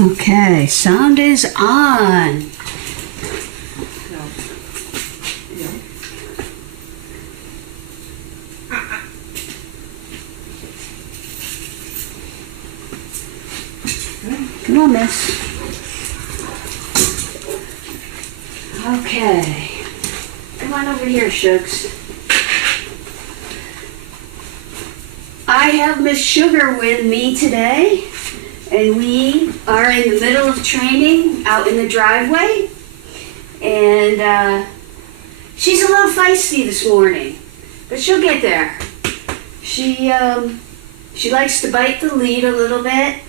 Okay, sound is on. Come on, miss. Okay. Come on over here, Shugs. I have Miss Sugar with me today, and we are in the middle of training out in the driveway. And she's a little feisty this morning, but she'll get there. She likes to bite the lead a little bit,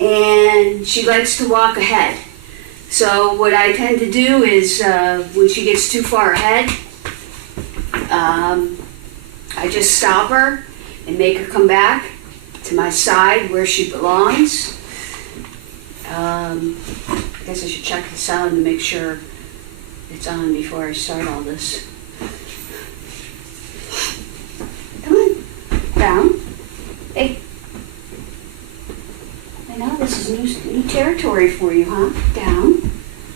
and she likes to walk ahead. So what I tend to do is when she gets too far ahead, I just stop her and make her come back to my side where she belongs. I guess I should check the sound to make sure it's on before I start all this. Come on, down. Hey. I know this is new territory for you, huh? Down,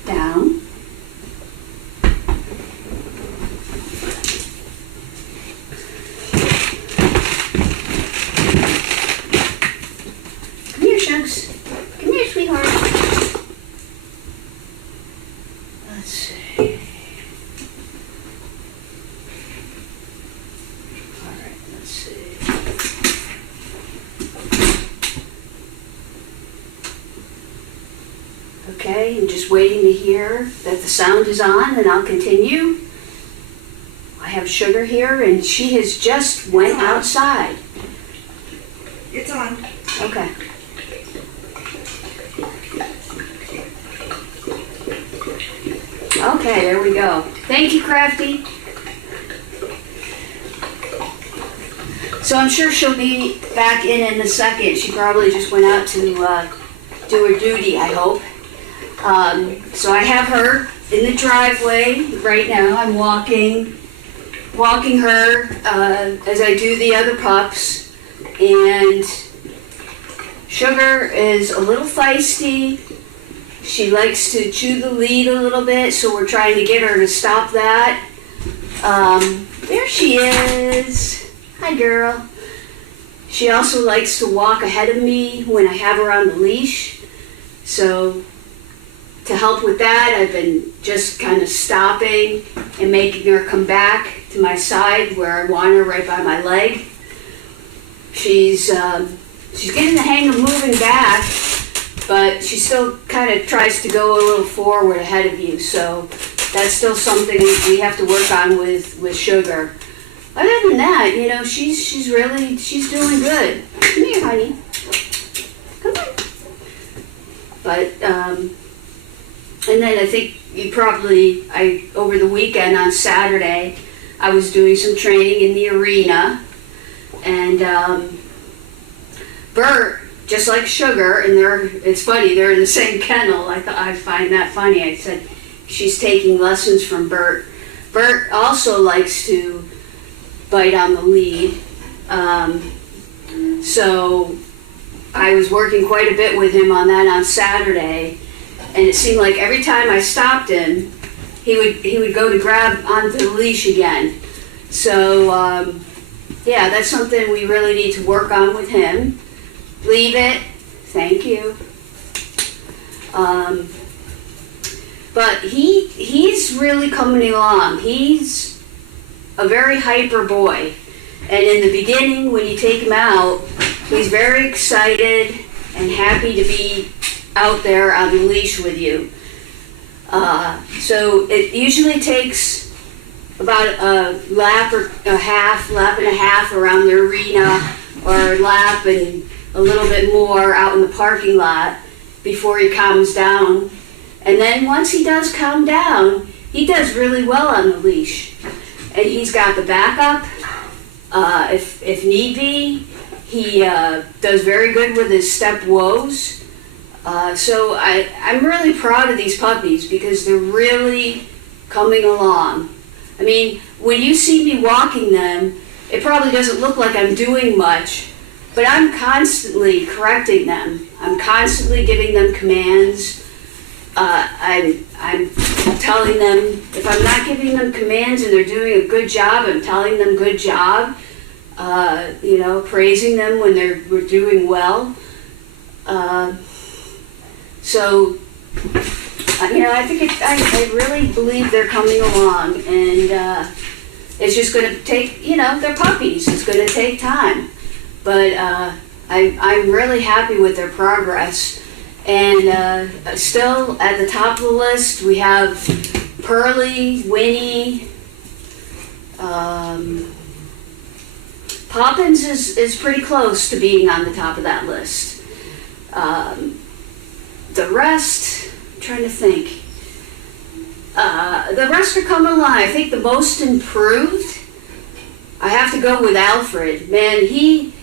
down. Come here, Shugs. Come here, sweetheart. Let's see. All right, let's see. Okay, I'm just waiting to hear that the sound is on, and I'll continue. I have Sugar here, and she has just went outside. It's on. Okay. Okay, there we go. Thank you, Crafty. So I'm sure she'll be back in a second. She probably just went out to do her duty, I hope. So I have her in the driveway right now. I'm walking her as I do the other pups. And Sugar is a little feisty. She likes to chew the lead a little bit, so we're trying to get her to stop that. There she is. Hi, girl. She also likes to walk ahead of me when I have her on the leash. So to help with that, I've been just kind of stopping and making her come back to my side where I want her, right by my leg. She's getting the hang of moving back, but she still kind of tries to go a little forward ahead of you. So that's still something we have to work on with Sugar. Other than that, you know, she's doing good. Come here, honey. Come on. But and then I think over the weekend on Saturday, I was doing some training in the arena, and Bert, just like Sugar, and it's funny, they're in the same kennel. I find that funny. I said she's taking lessons from Bert. Bert also likes to bite on the lead. So I was working quite a bit with him on that on Saturday, and it seemed like every time I stopped him, he would go to grab onto the leash again. So yeah, that's something we really need to work on with him. Leave it. Thank you. But he's really coming along. He's a very hyper boy. And in the beginning, when you take him out, he's very excited and happy to be out there on the leash with you. So it usually takes about a lap and a half around the arena, or a lap and a little bit more out in the parking lot before he calms down. And then once he does calm down, he does really well on the leash. And he's got the backup. If need be, he does very good with his step woes. So I'm really proud of these puppies because they're really coming along. I mean, when you see me walking them, it probably doesn't look like I'm doing much, but I'm constantly correcting them. I'm constantly giving them commands. I'm telling them, if I'm not giving them commands and they're doing a good job, I'm telling them good job. Praising them when we're doing well. I think I really believe they're coming along, and it's just going to take, they're puppies. It's going to take time, but I'm really happy with their progress. And still at the top of the list, we have Pearly, Winnie. Poppins is pretty close to being on the top of that list. The rest, I'm trying to think. The rest are coming along. I think the most improved, I have to go with Alfred. Man, he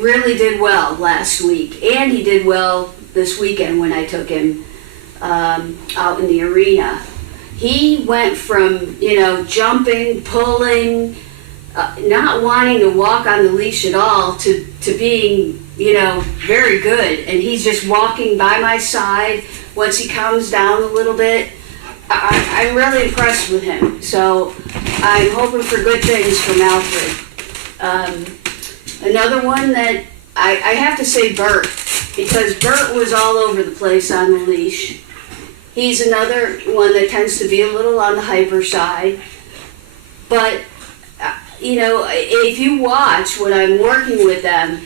really did well last week, and he did well this weekend when I took him out in the arena. He went from, jumping, pulling, not wanting to walk on the leash at all to being, very good. And he's just walking by my side once he calms down a little bit. I'm really impressed with him. So I'm hoping for good things from Alfred. Another one that I have to say Bert, because Bert was all over the place on the leash. He's another one that tends to be a little on the hyper side. But if you watch when I'm working with them,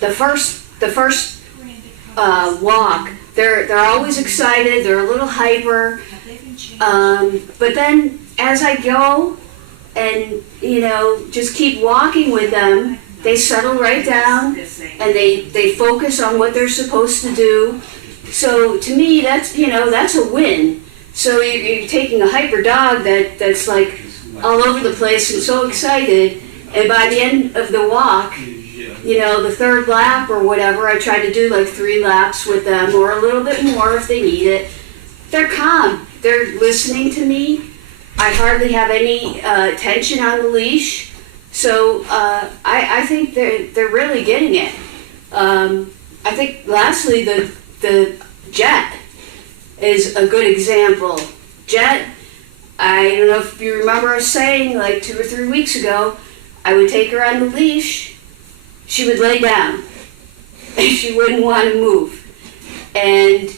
the first walk, they're always excited. They're a little hyper. But then as I go and just keep walking with them, they settle right down and they focus on what they're supposed to do. So to me, that's a win. So you're taking a hyper dog that's like all over the place and so excited, and by the end of the walk, the third lap or whatever, I try to do like 3 laps with them or a little bit more if they need it. They're calm. They're listening to me. I hardly have any tension on the leash. So I think they're really getting it. I think lastly, the Jet is a good example. Jet, I don't know if you remember us saying like 2 or 3 weeks ago, I would take her on the leash, she would lay down, and she wouldn't want to move. And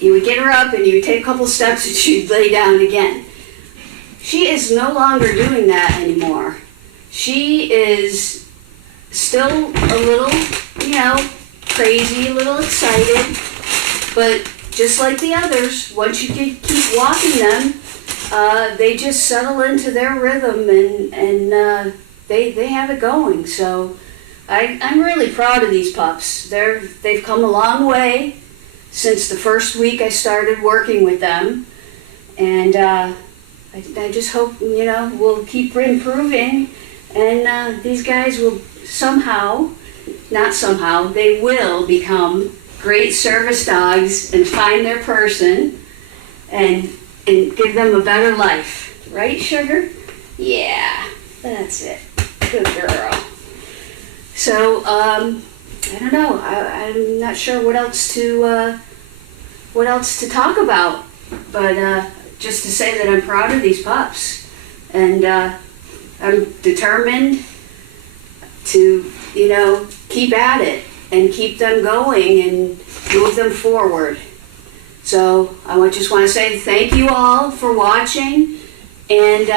you would get her up and you would take a couple steps and she'd lay down again. She is no longer doing that anymore. She is still a little, crazy, a little excited, but just like the others, once you keep walking them, they just settle into their rhythm and they have it going. So I'm really proud of these pups. They've come a long way since the first week I started working with them, and I just hope we'll keep improving, and these guys will they will become great service dogs and find their person and give them a better life. Right, Sugar? Yeah, that's it. Good girl. So, I don't know. I'm not sure what else to talk about, but just to say that I'm proud of these pups, and I'm determined to, keep at it and keep them going and move them forward. So I just want to say thank you all for watching, and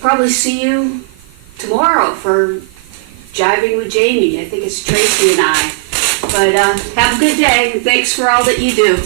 probably see you tomorrow for Jiving with Jamie. I think it's Tracy and I. But have a good day, and thanks for all that you do.